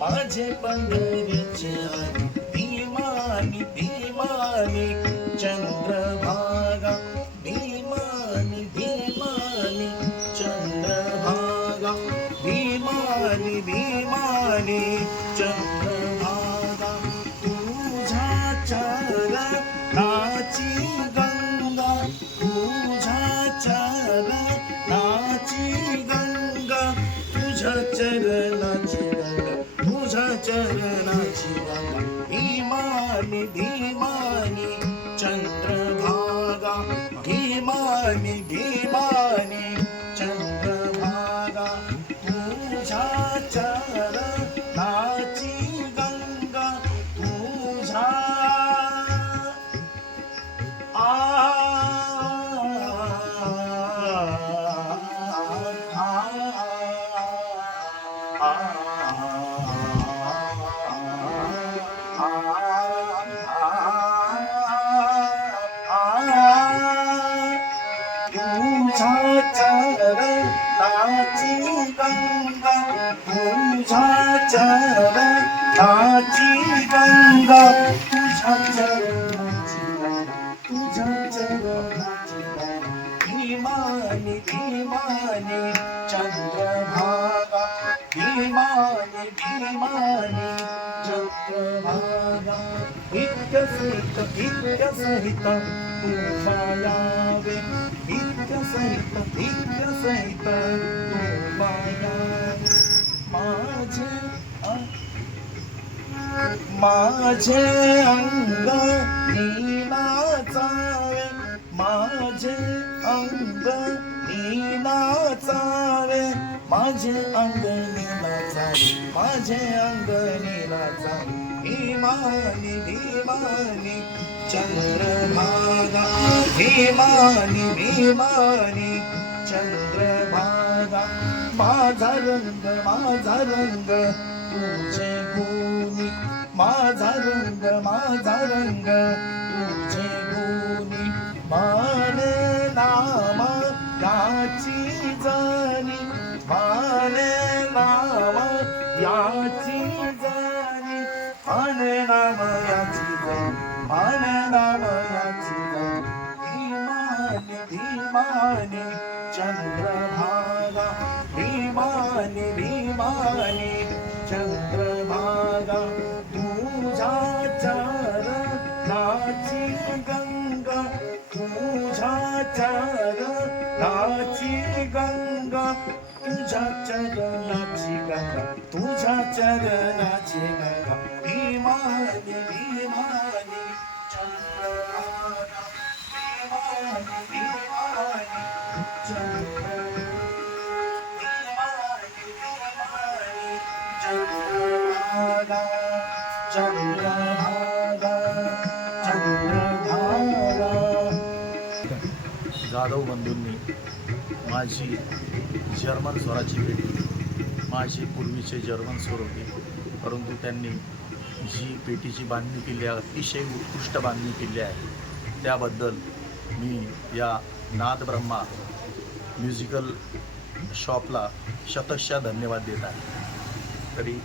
माझे पंढरीचे आई भीमानी भीमानी चंद्रभागा भीमानी भीमानी चंद्रभागा भीमानी भीमानी चंद्रभागा तुझ्या चरणाची गंगा तुझ्या चरणाची गंगा तुझ्या चरणाची तुझ्या चरणाची गंगा भीमानी भीमानी चंद्रभागा भीमानी भीमानी चंद्रभागा तुझ्या चरणाची गंगा तुझ्या चरणाची गंगा तुझ्या चरणाची गंगा तुझ्या चरणाची तुझ्या चरणाची भीमानी भीमानी चंद्रभागा भीमानी भीमानी चंद्रभागा इत्य सहित तू मायावे इत्य सहित तू मायावे माझे अंग नीनाचावे माझे अंग नीनाचावे माझे अंग नीनाचावे माझे अंग नीनाचावे भीमानी भीमानी चंद्रभागा भीमानी भीमानी चंद्रभागा माझा रंग तुझे गुणी माझा रंग तुझे गुणी माने नाम याची जाणी माने नाम याची जाणी माने नाम याची जाणी माने नाम याची जाणी भीमानी भीमानी चंद्रभागा भीमानी भीमानी चंद्रभागा तुझ्या चरणाची गंगा तुझ्या चरणाची गंगा तुझ्या चरणाची गंगा तुझ्या चरणाची गंगा भीमानी भीमानी चंद्रभागा भीमानी भीमानी चंद्रभागा चंद्रभागा चंद्रभागा जाधव बंधूंनी माझी जर्मन स्वराची पेटी माझे पूर्वीचे जर्मन स्वर होते, परंतु त्यांनी जी पेटीची बांधणी केली आहे अतिशय उत्कृष्ट बांधणी केली आहे, त्याबद्दल मी या नाद ब्रह्मा म्युझिकल शॉपला शतशः धन्यवाद देत आहे. तरी